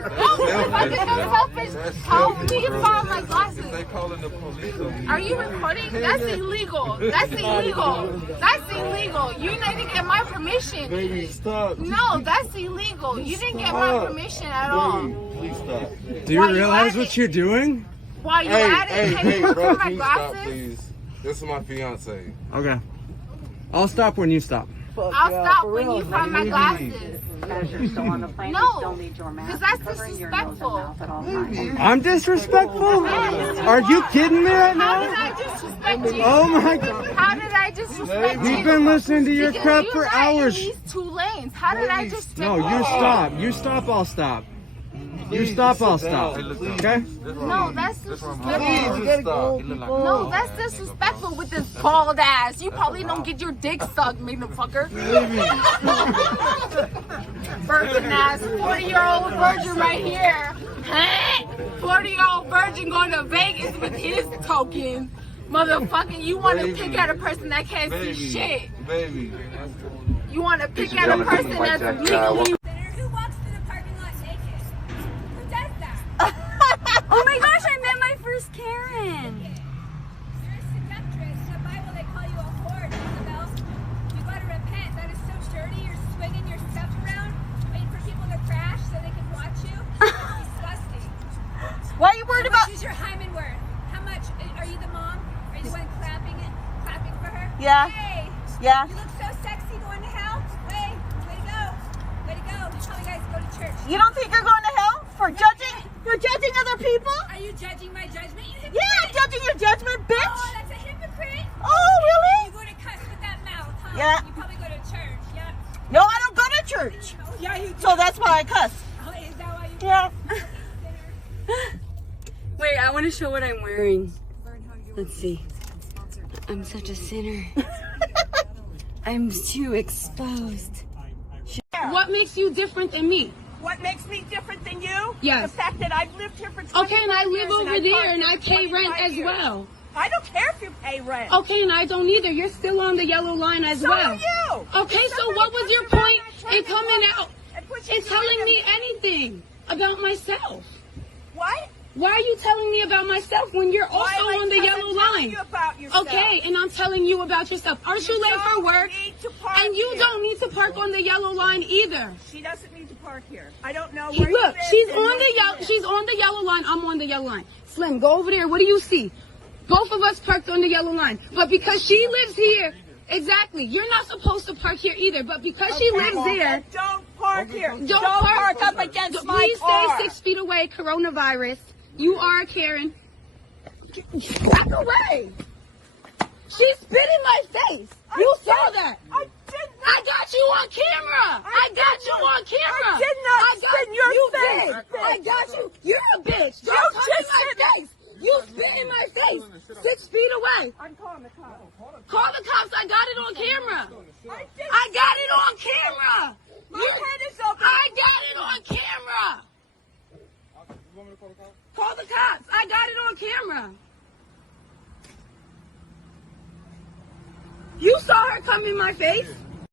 fucking selfish. How do you find my glasses? They calling the police on me. Are you recording? That's illegal. That's illegal. That's illegal. You need to get my permission. Baby, stop. No, that's illegal. You didn't get my permission at all. Please stop. Do you realize what you're doing? Why you at it? Can you look bro, for my can you stop, glasses? please? This is my fiance. Okay. I'll stop when you stop. I'll stop when you find my glasses. No, because that's disrespectful. I'm disrespectful? Are you kidding me right How did now? I disrespect you? Oh my God. How did I disrespect you? We've been listening to your Because crap you for got hours. in these 2 lanes. How did I disrespect you? No, you stop. You stop, I'll stop. You stop, I'll stop. Okay? No, that's disrespectful. Please stop. No, that's disrespectful with this bald ass. You probably don't get your dick sucked, motherfucker. Virgin ass, 40-year-old virgin right here. 40-year-old virgin going to Vegas with his token. Motherfucker, you want to pick at a person that can't see shit. Baby. You want to pick at a person that's legally. Who walks through the parking lot naked? Who does that? Oh my gosh, I met my first Karen. You're a seductress. In the Bible, they call you a whore, Jezebel. You gotta repent. That is so dirty. You're swinging your stuff around, waiting for people to crash so they can watch you. That's disgusting. Why are you worried How about? much is your hymen worth? How much? Are you the mom? Are you the one clapping for her? Yeah. Hey, Yeah. you look so sexy going to hell. Way to go. Way to go. That's how you guys go to church. You don't think you're going to hell for judging? You're judging other people? Are you judging my judgment? You hypocrite. Yeah, I'm judging your judgment, bitch. Oh, that's a hypocrite. Oh, You really? go to cuss with that mouth, huh? Yeah. You probably go to church, yeah. No, I don't go to church. Oh, yeah, you do. So that's why I cuss. Oh, is that why you Yeah. Wait, I want to show what I'm wearing. Let's see. I'm such a sinner. I'm too exposed. What makes you different than me? What makes me different than you? Yes. The fact that I've lived here for 25 Okay, and I live years over I've there parked and here I for pay rent 25 as years. well. I don't care if you pay rent. Okay, and I don't either. You're still on the yellow line as So well. are you. Okay, If so somebody what was comes your around point that in traffic coming light out and puts you and through telling them- me anything about myself? What? Why are you telling me about myself when you're Why also am I on the telling yellow line? you about yourself? Okay, and I'm telling you about yourself. Aren't you late for don't work? need to park And you here. don't need to park on the yellow line either. She doesn't need to park here. I don't know where you Look, live she's and on where the you yellow. live. She's on the yellow line. I'm on the yellow line. Slim, go over there. What do you see? Both of us parked on the yellow line. But because she lives here, exactly. You're not supposed to park here either. But because she lives there, Don't park here. don't park up against my please car. stay 6 feet away. Coronavirus. You are a Karen. Back away. She spit in my face. You saw that. I did not. I got you on camera. I got you on camera. I did not I got spit in your you face. did. I got you. You're a bitch. Don't You come just in my spit- face. You spit in my face. 6 feet away. I'm calling the cops. Call the cops. I got it on camera. I I got it on camera. My head is open. I got it on camera. Call the cops. I got it on camera. You saw her come in my face.